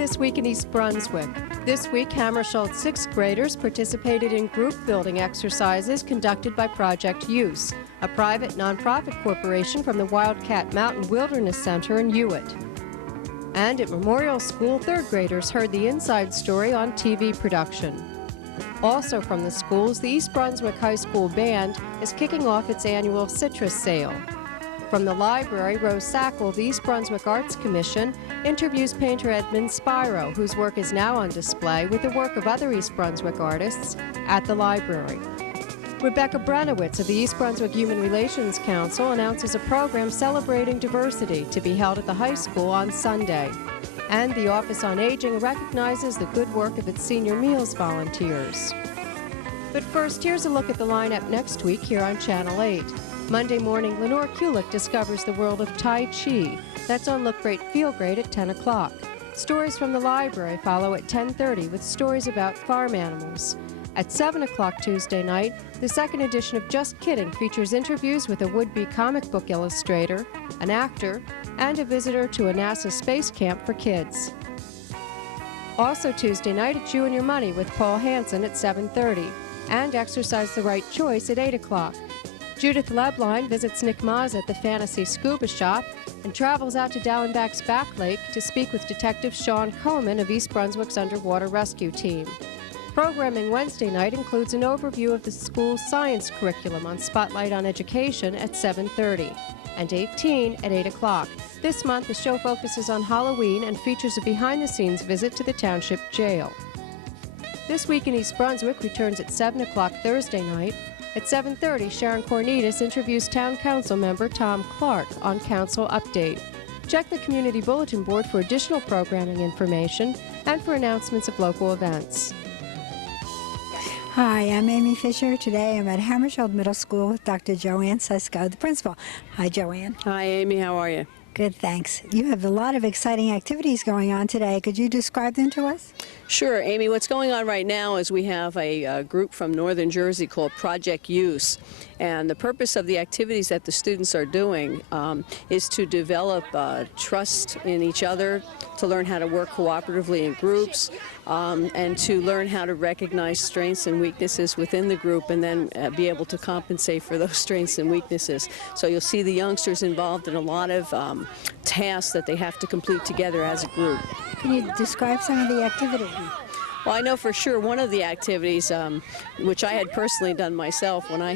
This Week in East Brunswick. This week, Hammarskjold's sixth graders participated in group building exercises conducted by Project Use, a private nonprofit corporation from the Wildcat Mountain Wilderness Center in Hewitt. And at Memorial School, third graders heard the inside story on TV production. Also from the schools, the East Brunswick High School Band is kicking off its annual citrus sale. From the library, Rose Sackle, the East Brunswick Arts Commission, interviews painter Edmund Spiro, whose work is now on display with the work of other East Brunswick artists at the library. Rebecca Brenowitz of the East Brunswick Human Relations Council announces a program celebrating diversity to be held at the high school on Sunday. And the Office on Aging recognizes the good work of its senior meals volunteers. But first, here's a look at the lineup next week here on Channel 8. Monday morning, Lenore Kulik discovers the world of Tai Chi. That's on Look Great, Feel Great at 10 o'clock. Stories from the library follow at 10:30 with stories about farm animals. At 7 o'clock Tuesday night, the second edition of Just Kidding features interviews with a would-be comic book illustrator, an actor, and a visitor to a NASA space camp for kids. Also Tuesday night, it's You and Your Money with Paul Hansen at 7:30, and Exercise the Right Choice at 8 o'clock. Judith Lebline visits Nick Maas at the Fantasy Scuba Shop and travels out to Dallenbach's Back Lake to speak with Detective Sean Coleman of East Brunswick's Underwater Rescue Team. Programming Wednesday night includes an overview of the school's science curriculum on Spotlight on Education at 7:30 and 18 at 8 o'clock. This month, the show focuses on Halloween and features a behind-the-scenes visit to the Township Jail. This Week in East Brunswick returns at 7 o'clock Thursday night. At 7:30, Sharon Cornitas interviews Town Council member Tom Clark on Council Update. Check the Community Bulletin Board for additional programming information and for announcements of local events. Hi, I'm Amy Fisher. Today I'm at Hammarskjold Middle School with Dr. Joanne Sesko, the principal. Hi, Joanne. Hi, Amy. How are you? Good, thanks. You have a lot of exciting activities going on today. Could you describe them to us? Sure, Amy. What's going on right now is we have a group from Northern Jersey called Project Use. And the purpose of the activities that the students are doing is to develop trust in each other, to learn how to work cooperatively in groups, and to learn how to recognize strengths and weaknesses within the group and then be able to compensate for those strengths and weaknesses. So you'll see the youngsters involved in a lot of tasks that they have to complete together as a group. Can you describe some of the activities? Well, I know for sure one of the activities, which I had personally done myself when I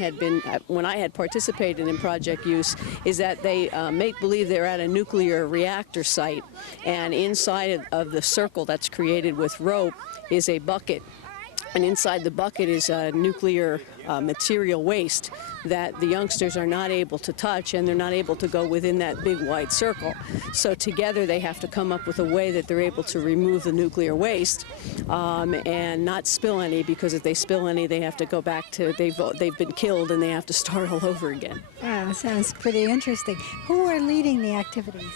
had participated in Project Use, is that they make believe they're at a nuclear reactor site, and inside of the circle that's created with rope is a bucket. And inside the bucket is nuclear material waste that the youngsters are not able to touch, and they're not able to go within that big wide circle. So together they have to come up with a way that they're able to remove the nuclear waste and not spill any, because if they spill any, they have to go back to, they've been killed and they have to start all over again. Wow, sounds pretty interesting. Who are leading the activities?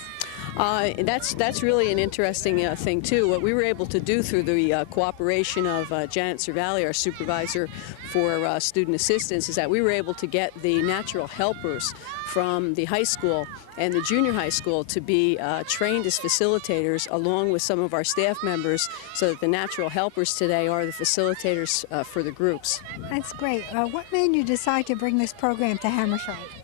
That's really an interesting thing too. What we were able to do through the cooperation of Janet Cervalli, our supervisor for student assistance, is that we were able to get the natural helpers from the high school and the junior high school to be trained as facilitators along with some of our staff members, so that the natural helpers today are the facilitators for the groups. That's great. What made you decide to bring this program to Hammarskjold?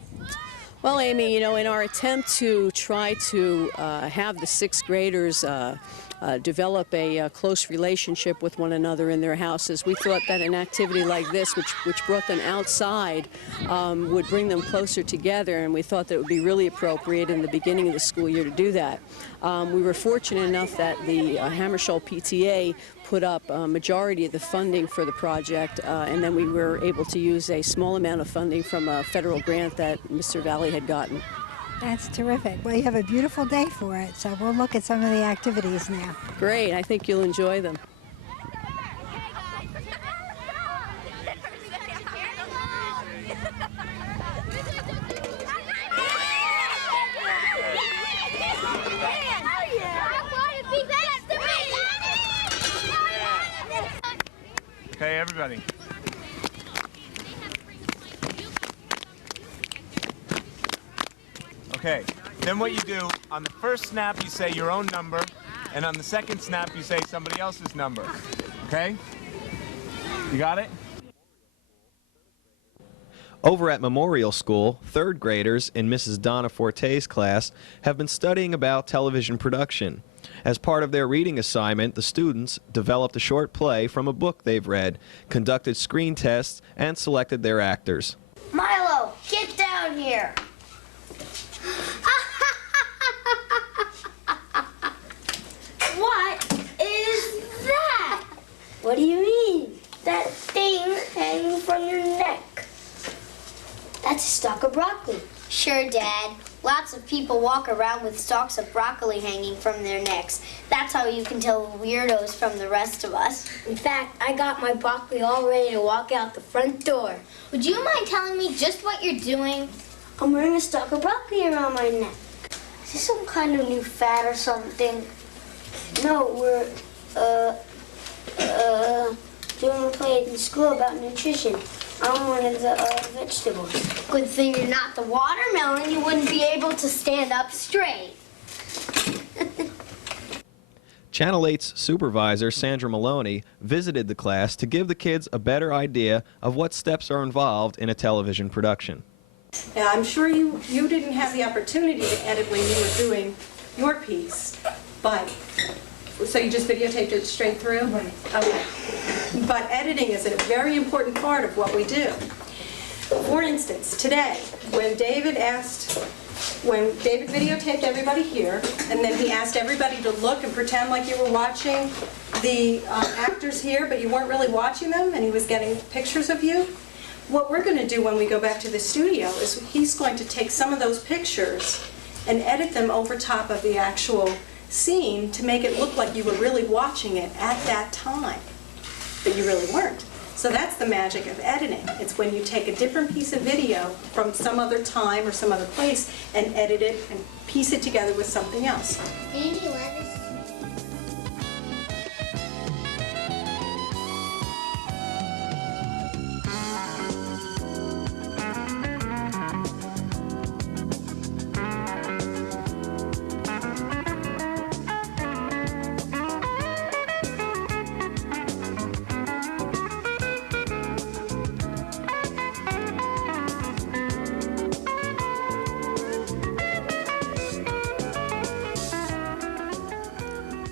Well, Amy, you know, in our attempt to try to have the sixth graders develop a close relationship with one another in their houses, we thought that an activity like this, which brought them outside, would bring them closer together, and we thought that it would be really appropriate in the beginning of the school year to do that. We were fortunate enough that the Hammarskjold PTA put up a majority of the funding for the project, and then we were able to use a small amount of funding from a federal grant that Mr. Valley had gotten. That's terrific. Well, you have a beautiful day for it, so we'll look at some of the activities now. Great. I think you'll enjoy them. Okay, everybody. Okay, then what you do, on the first snap you say your own number, And on the second snap, you say somebody else's number. Okay? You got it? Over at Memorial School, third graders in Mrs. Donna Forte's class have been studying about television production. As part of their reading assignment, the students developed a short play from a book they've read, conducted screen tests, and selected their actors. Milo, get down here. What is that? What do you mean? That thing hanging from your neck. That's a stalk of broccoli. Sure, Dad. Lots of people walk around with stalks of broccoli hanging from their necks. That's how you can tell the weirdos from the rest of us. In fact, I got my broccoli all ready to walk out the front door. Would you mind telling me just what you're doing? I'm wearing a stalk of broccoli around my neck. Is this some kind of new fad or something? No, we're, doing a play in school about nutrition. I'm one of the vegetables. Good thing you're not the watermelon. You wouldn't be able to stand up straight. Channel 8's supervisor, Sandra Maloney, visited the class to give the kids a better idea of what steps are involved in a television production. Now, I'm sure you didn't have the opportunity to edit when you were doing your piece, but, so you just videotaped it straight through? Right. Okay. But editing is a very important part of what we do. For instance, today, when David videotaped everybody here, and then he asked everybody to look and pretend like you were watching the actors here, but you weren't really watching them, and he was getting pictures of you, what we're going to do when we go back to the studio is he's going to take some of those pictures and edit them over top of the actual scene to make it look like you were really watching it at that time, but you really weren't. So that's the magic of editing. It's when you take a different piece of video from some other time or some other place and edit it and piece it together with something else. Andy Levis.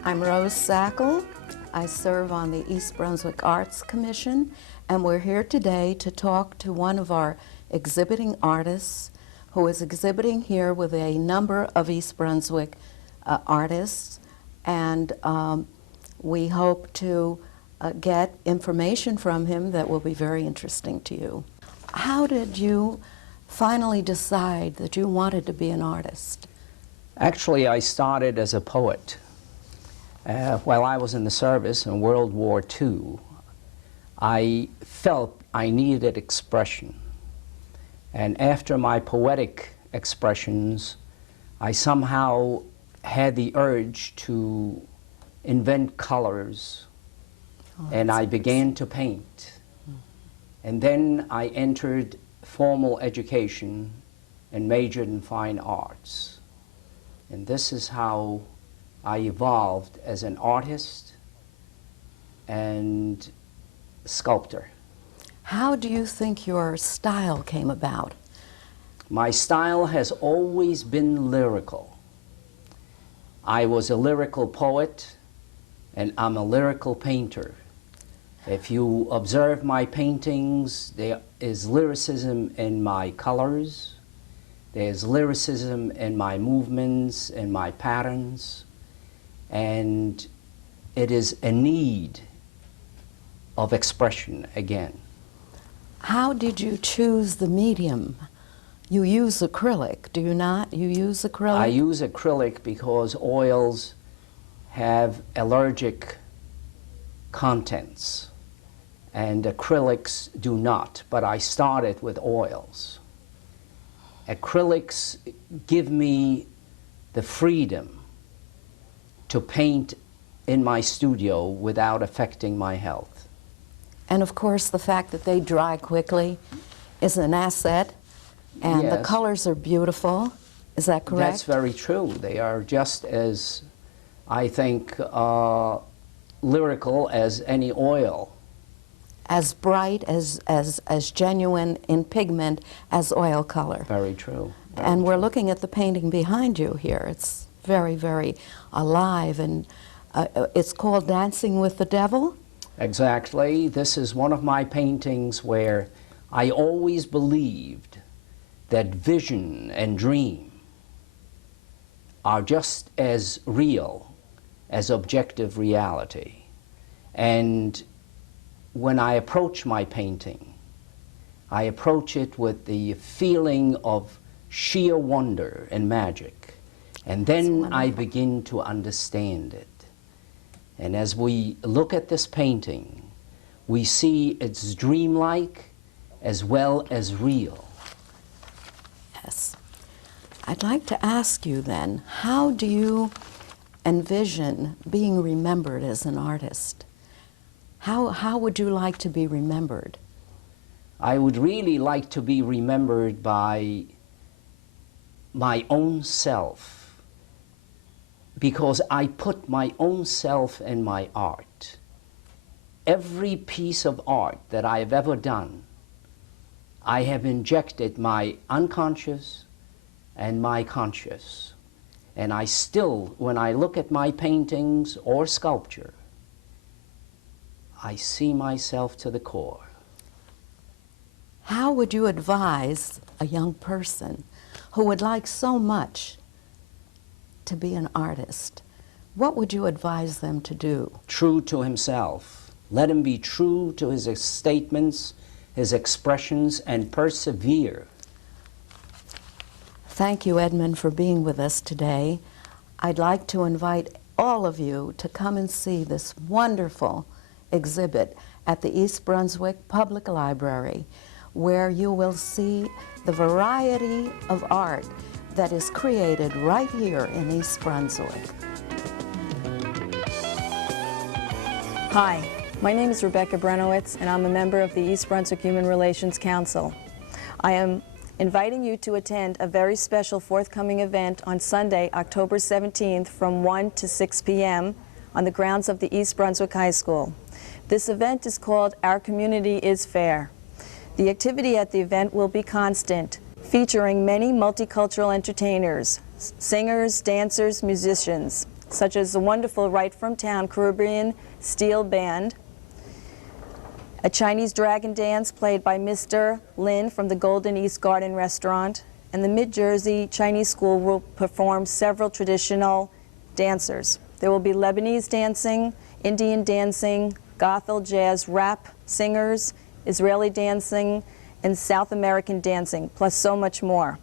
I'm Rose Sackle. I serve on the East Brunswick Arts Commission, and we're here today to talk to one of our exhibiting artists who is exhibiting here with a number of East Brunswick artists, and we hope to get information from him that will be very interesting to you. How did you finally decide that you wanted to be an artist? Actually, I started as a poet. While I was in the service in World War II, I felt I needed expression. And after my poetic expressions, I somehow had the urge to invent colors, and I began to paint. And then I entered formal education and majored in fine arts. And this is how I evolved as an artist and sculptor. How do you think your style came about? My style has always been lyrical. I was a lyrical poet, and I'm a lyrical painter. If you observe my paintings, there is lyricism in my colors, there's lyricism in my movements and my patterns, and it is a need of expression again. How did you choose the medium? You use acrylic, do you not? You use acrylic? I use acrylic because oils have allergic contents, and acrylics do not, but I started with oils. Acrylics give me the freedom to paint in my studio without affecting my health. And of course, the fact that they dry quickly is an asset, and Yes. the colors are beautiful. Is that correct? That's very true. They are just as I think, lyrical as any oil. As bright, as genuine in pigment as oil color. Very true. And we're looking at the painting behind you here. It's very, very alive, and it's called Dancing with the Devil? Exactly. This is one of my paintings where I always believed that vision and dream are just as real as objective reality. And when I approach my painting, I approach it with the feeling of sheer wonder and magic. And then I begin to understand it. And as we look at this painting, we see it's dreamlike as well as real. Yes. I'd like to ask you then, how do you envision being remembered as an artist? How would you like to be remembered? I would really like to be remembered by my own self, because I put my own self in my art. Every piece of art that I have ever done, I have injected my unconscious and my conscious. And I still, when I look at my paintings or sculpture, I see myself to the core. How would you advise a young person who would like so much to be an artist? What would you advise them to do? True to himself. Let him be true to his statements, his expressions, and persevere. Thank you, Edmund, for being with us today. I'd like to invite all of you to come and see this wonderful exhibit at the East Brunswick Public Library, where you will see the variety of art that is created right here in East Brunswick. Hi, my name is Rebecca Brenowitz, and I'm a member of the East Brunswick Human Relations Council. I am inviting you to attend a very special forthcoming event on Sunday, October 17th from 1 to 6 p.m. on the grounds of the East Brunswick High School. This event is called Our Community is Fair. The activity at the event will be constant, featuring many multicultural entertainers, singers, dancers, musicians, such as the wonderful Right From Town Caribbean Steel Band, a Chinese dragon dance played by Mr. Lin from the Golden East Garden Restaurant, and the Mid-Jersey Chinese School will perform several traditional dancers. There will be Lebanese dancing, Indian dancing, gothel, jazz, rap singers, Israeli dancing, and South American dancing, plus so much more.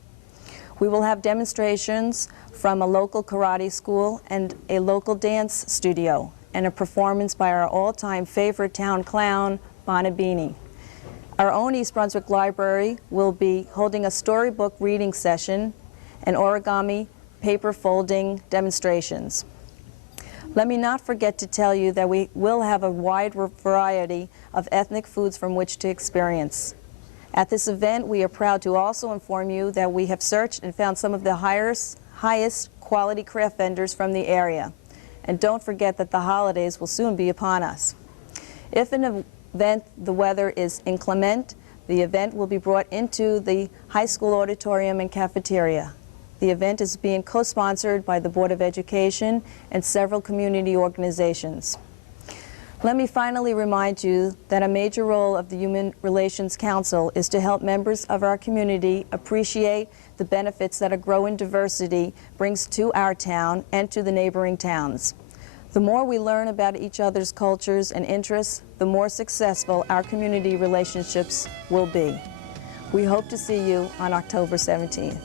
We will have demonstrations from a local karate school and a local dance studio, and a performance by our all-time favorite town clown, Bonabini. Our own East Brunswick Library will be holding a storybook reading session and origami paper folding demonstrations. Let me not forget to tell you that we will have a wide variety of ethnic foods from which to experience. At this event, we are proud to also inform you that we have searched and found some of the highest quality craft vendors from the area. And don't forget that the holidays will soon be upon us. If an event the weather is inclement, the event will be brought into the high school auditorium and cafeteria. The event is being co-sponsored by the Board of Education and several community organizations. Let me finally remind you that a major role of the Human Relations Council is to help members of our community appreciate the benefits that a growing diversity brings to our town and to the neighboring towns. The more we learn about each other's cultures and interests, the more successful our community relationships will be. We hope to see you on October 17th.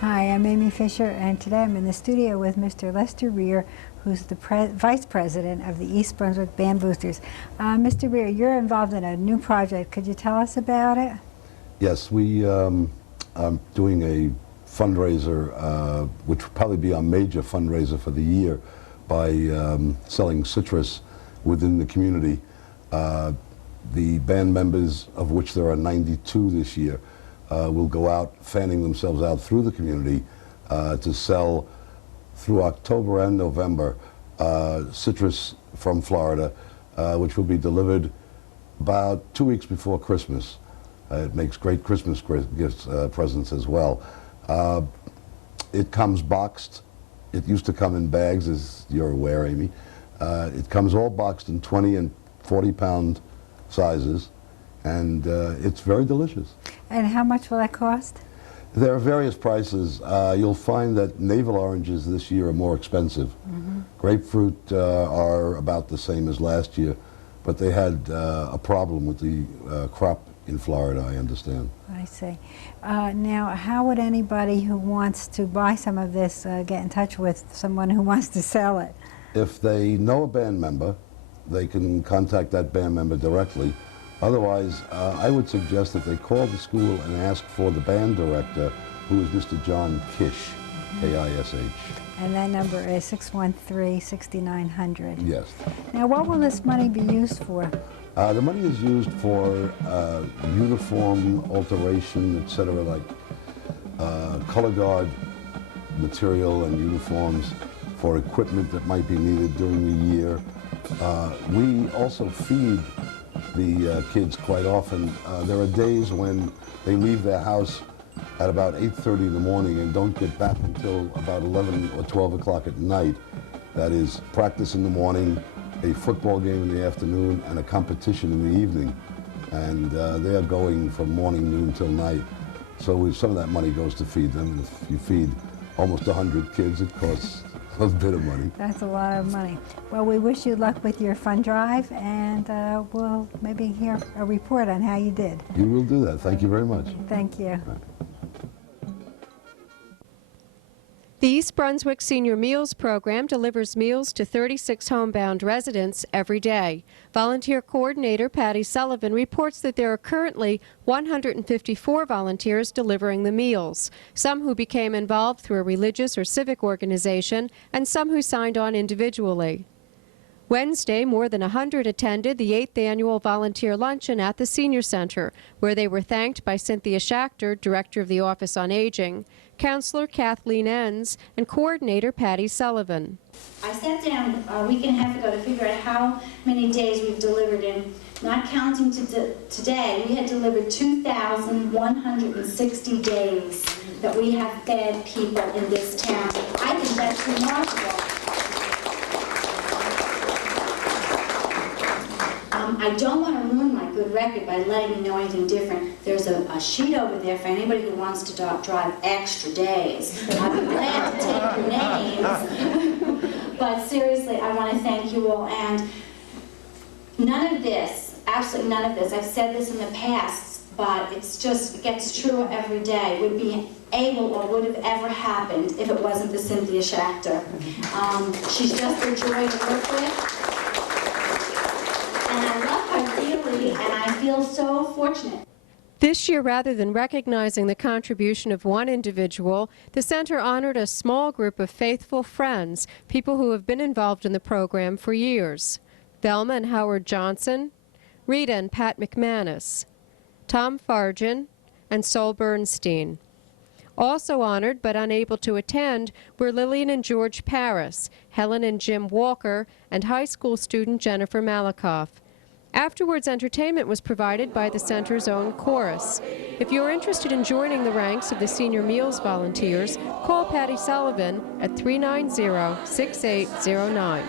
Hi, I'm Amy Fisher, and today I'm in the studio with Mr. Lester Rear, who's the Vice President of the East Brunswick Band Boosters. Mr. Rear, you're involved in a new project. Could you tell us about it? Yes, we are doing a fundraiser, which will probably be our major fundraiser for the year, by selling citrus within the community. The band members, of which there are 92 this year, will go out fanning themselves out through the community to sell through October and November citrus from Florida, which will be delivered about 2 weeks before Christmas. It makes great Christmas gifts, presents as well. It comes boxed. It used to come in bags, as you're aware, Amy. It comes all boxed in 20 and 40-pound sizes, and it's very delicious. And how much will that cost? There are various prices. You'll find that navel oranges this year are more expensive. Mm-hmm. Grapefruit are about the same as last year, but they had a problem with the crop in Florida, I understand. I see. Now, how would anybody who wants to buy some of this get in touch with someone who wants to sell it? If they know a band member, they can contact that band member directly. Otherwise, I would suggest that they call the school and ask for the band director, who is Mr. John Kish, K-I-S-H. And that number is 613-6900. Yes. Now, what will this money be used for? The money is used for uniform alteration, etc., like color guard material and uniforms, for equipment that might be needed during the year. We also feed the kids quite often. There are days when they leave their house at about 8:30 in the morning and don't get back until about 11 or 12 o'clock at night. That is practice in the morning, a football game in the afternoon, and a competition in the evening. And they are going from morning, noon till night. So some of that money goes to feed them. And if you feed almost 100 kids, it costs a bit of money. That's a lot of money. Well, we wish you luck with your fund drive, and we'll maybe hear a report on how you did. You will do that. Thank you very much. Thank you. The East Brunswick Senior Meals Program delivers meals to 36 homebound residents every day. Volunteer Coordinator Patty Sullivan reports that there are currently 154 volunteers delivering the meals, some who became involved through a religious or civic organization, and some who signed on individually. Wednesday, more than 100 attended the 8th annual volunteer luncheon at the Senior Center, where they were thanked by Cynthia Schachter, Director of the Office on Aging, Counselor Kathleen Enns, and Coordinator Patty Sullivan. I sat down a week and a half ago to figure out how many days we've delivered in. Not counting today, we had delivered 2,160 days that we have fed people in this town. I think that's remarkable. I don't want to ruin my good record by letting you know anything different. There's a sheet over there for anybody who wants to drive extra days. I'd be glad to take your names. But seriously, I want to thank you all. And none of this, absolutely none of this, I've said this in the past, but it gets truer every day, would be able or would have ever happened if it wasn't for Cynthia Schachter. She's just a joy to work with. And I love her dearly, and I feel so fortunate. This year, rather than recognizing the contribution of one individual, the center honored a small group of faithful friends, people who have been involved in the program for years. Velma and Howard Johnson, Rita and Pat McManus, Tom Fargen, and Sol Bernstein. Also honored but unable to attend were Lillian and George Paris, Helen and Jim Walker, and high school student Jennifer Malakoff. Afterwards, entertainment was provided by the center's own chorus. If you're interested in joining the ranks of the Senior Meals volunteers, call Patty Sullivan at 390-6809.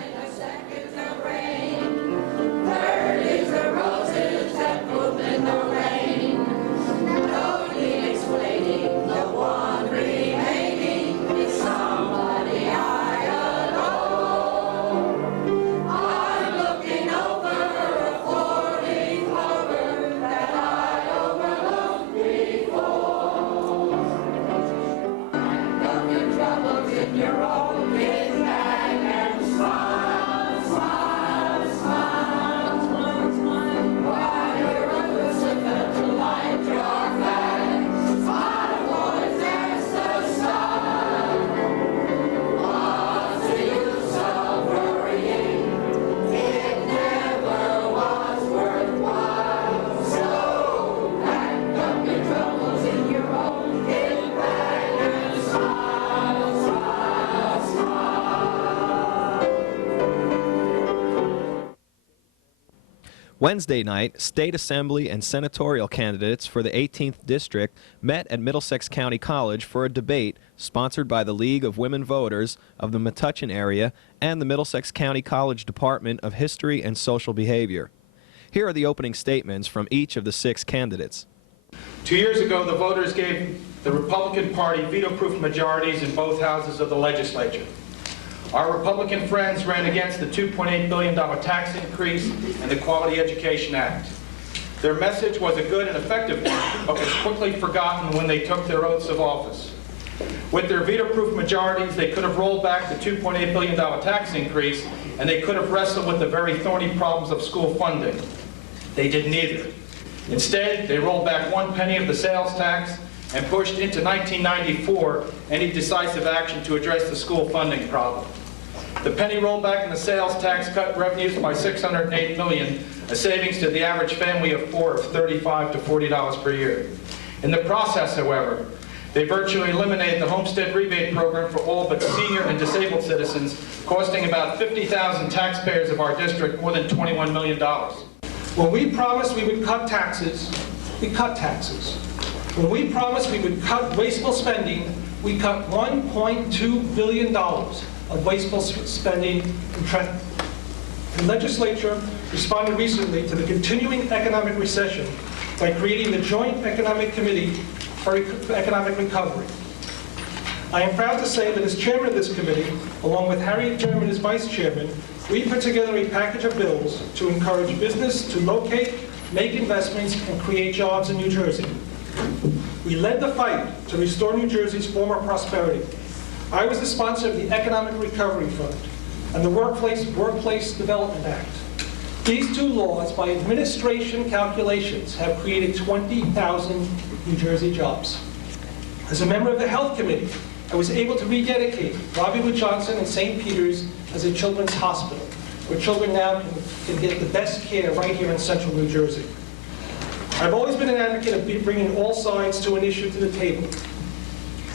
Your own big bag and smile. Wednesday night, state assembly and senatorial candidates for the 18th District met at Middlesex County College for a debate sponsored by the League of Women Voters of the Metuchen area and the Middlesex County College Department of History and Social Behavior. Here are the opening statements from each of the 6 candidates. 2 years ago, the voters gave the Republican Party veto-proof majorities in both houses of the legislature. Our Republican friends ran against the $2.8 billion tax increase and the Quality Education Act. Their message was a good and effective one, but was quickly forgotten when they took their oaths of office. With their veto-proof majorities, they could have rolled back the $2.8 billion tax increase, and they could have wrestled with the very thorny problems of school funding. They did neither. Instead, they rolled back 1 penny of the sales tax and pushed into 1994 any decisive action to address the school funding problem. The penny rollback in the sales tax cut revenues by $608 million, a savings to the average family of 4 of $35 to $40 per year. In the process, however, they virtually eliminated the homestead rebate program for all but senior and disabled citizens, costing about 50,000 taxpayers of our district more than $21 million. When we promised we would cut taxes, we cut taxes. When we promised we would cut wasteful spending, we cut $1.2 billion of wasteful spending in Trenton. The legislature responded recently to the continuing economic recession by creating the Joint Economic Committee for Economic Recovery. I am proud to say that as chairman of this committee, along with Harriet German as vice chairman, we put together a package of bills to encourage business to locate, make investments, and create jobs in New Jersey. We led the fight to restore New Jersey's former prosperity. I was the sponsor of the Economic Recovery Fund and the Workplace Development Act. These 2 laws, by administration calculations, have created 20,000 New Jersey jobs. As a member of the Health Committee, I was able to rededicate Robbie Wood Johnson and St. Peter's as a children's hospital, where children now can get the best care right here in central New Jersey. I've always been an advocate of bringing all sides to an issue to the table.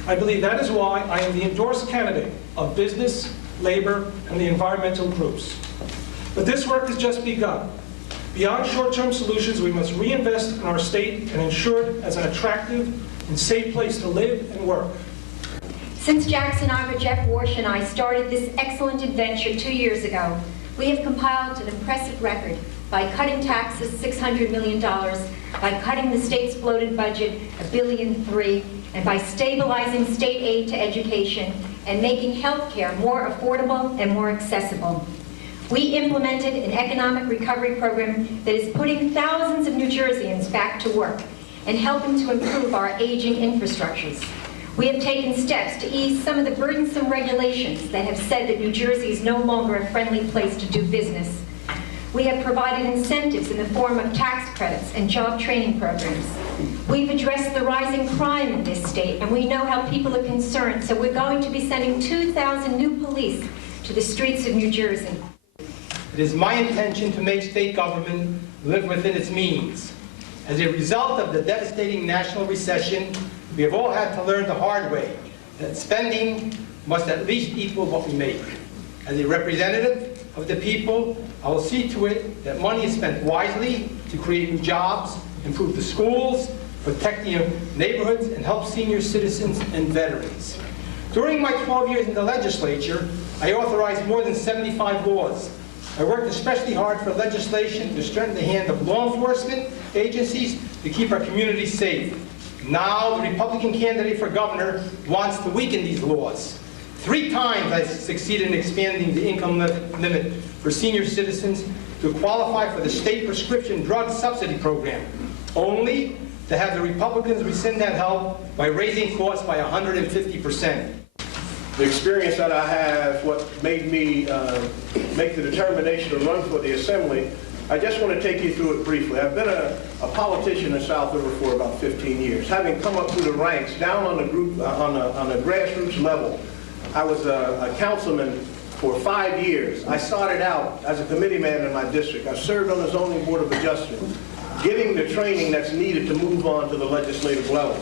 I believe that is why I am the endorsed candidate of business, labor, and the environmental groups. But this work has just begun. Beyond short-term solutions, we must reinvest in our state and ensure it as an attractive and safe place to live and work. Since Jackson Ivor, Jeff Warsh, and I started this excellent adventure 2 years ago, we have compiled an impressive record by cutting taxes $600 million, by cutting the state's bloated budget $1.3 billion, and by stabilizing state aid to education and making health care more affordable and more accessible. We implemented an economic recovery program that is putting thousands of New Jerseyans back to work and helping to improve our aging infrastructures. We have taken steps to ease some of the burdensome regulations that have said that New Jersey is no longer a friendly place to do business. We have provided incentives in the form of tax credits and job training programs. We've addressed the rising crime in this state, and we know how people are concerned, so we're going to be sending 2,000 new police to the streets of New Jersey. It is my intention to make state government live within its means. As a result of the devastating national recession, we have all had to learn the hard way that spending must at least equal what we make. As a representative of the people, I will see to it that money is spent wisely to create new jobs, improve the schools, protect the neighborhoods, and help senior citizens and veterans. During my 12 years in the legislature, I authorized more than 75 laws. I worked especially hard for legislation to strengthen the hand of law enforcement agencies to keep our communities safe. Now, the Republican candidate for governor wants to weaken these laws. 3 times I succeeded in expanding the income limit for senior citizens to qualify for the state prescription drug subsidy program, only to have the Republicans rescind that help by raising costs by 150%. The experience that I have, what made me make the determination to run for the Assembly, I just want to take you through it briefly. I've been a politician in South River for about 15 years. Having come up through the ranks, down on the grassroots level, I was a councilman for 5 years. I started out as a committee man in my district. I served on the Zoning Board of Adjustment, giving the training that's needed to move on to the legislative level.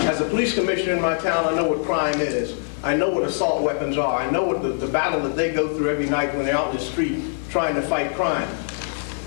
As a police commissioner in my town, I know what crime is. I know what assault weapons are. I know what the battle that they go through every night when they're out in the street trying to fight crime.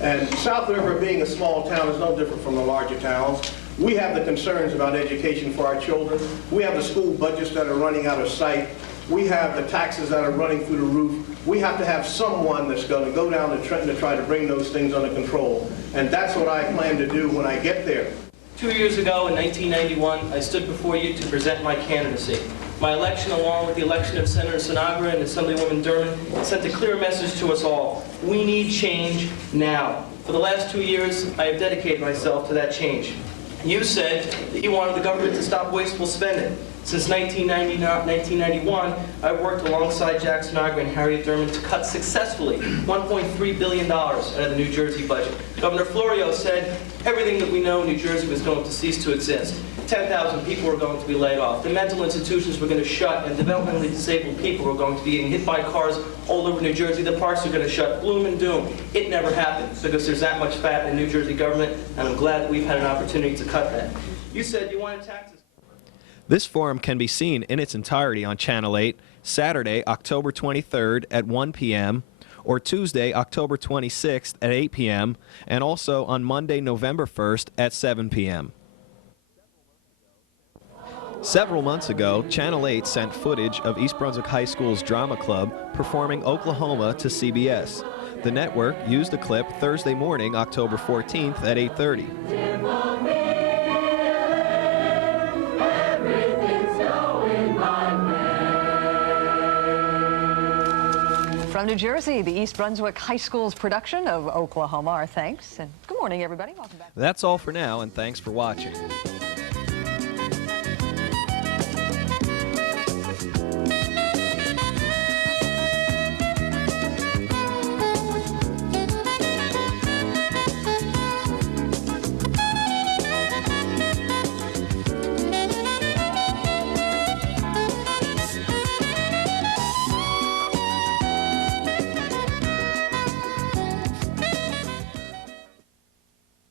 And South River, being a small town, is no different from the larger towns. We have the concerns about education for our children. We have the school budgets that are running out of sight. We have the taxes that are running through the roof. We have to have someone that's going to go down to Trenton to try to bring those things under control. And that's what I plan to do when I get there. 2 years ago, in 1991, I stood before you to present my candidacy. My election, along with the election of Senator Sinagra and Assemblywoman Durman, sent a clear message to us all. We need change now. For the last 2 years, I have dedicated myself to that change. You said that you wanted the government to stop wasteful spending. Since 1991, I've worked alongside Jack Sinagra and Harriet Durman to cut successfully $1.3 billion out of the New Jersey budget. Governor Florio said everything that we know in New Jersey was going to cease to exist. 10,000 people were going to be laid off. The mental institutions were going to shut, and developmentally disabled people were going to be getting hit by cars all over New Jersey. The parks are going to shut. Gloom and doom. It never happened because there's that much fat in the New Jersey government, and I'm glad that we've had an opportunity to cut that. You said you wanted taxes. This forum can be seen in its entirety on Channel 8, Saturday, October 23rd at 1 p.m., or Tuesday, October 26th at 8 p.m., and also on Monday, November 1st at 7 p.m. Several months ago, Channel 8 sent footage of East Brunswick High School's drama club performing Oklahoma to CBS. The network used the clip Thursday morning, October 14th at 8:30. From New Jersey, the East Brunswick High School's production of Oklahoma. Our thanks, and good morning, everybody. Welcome back. That's all for now, and thanks for watching.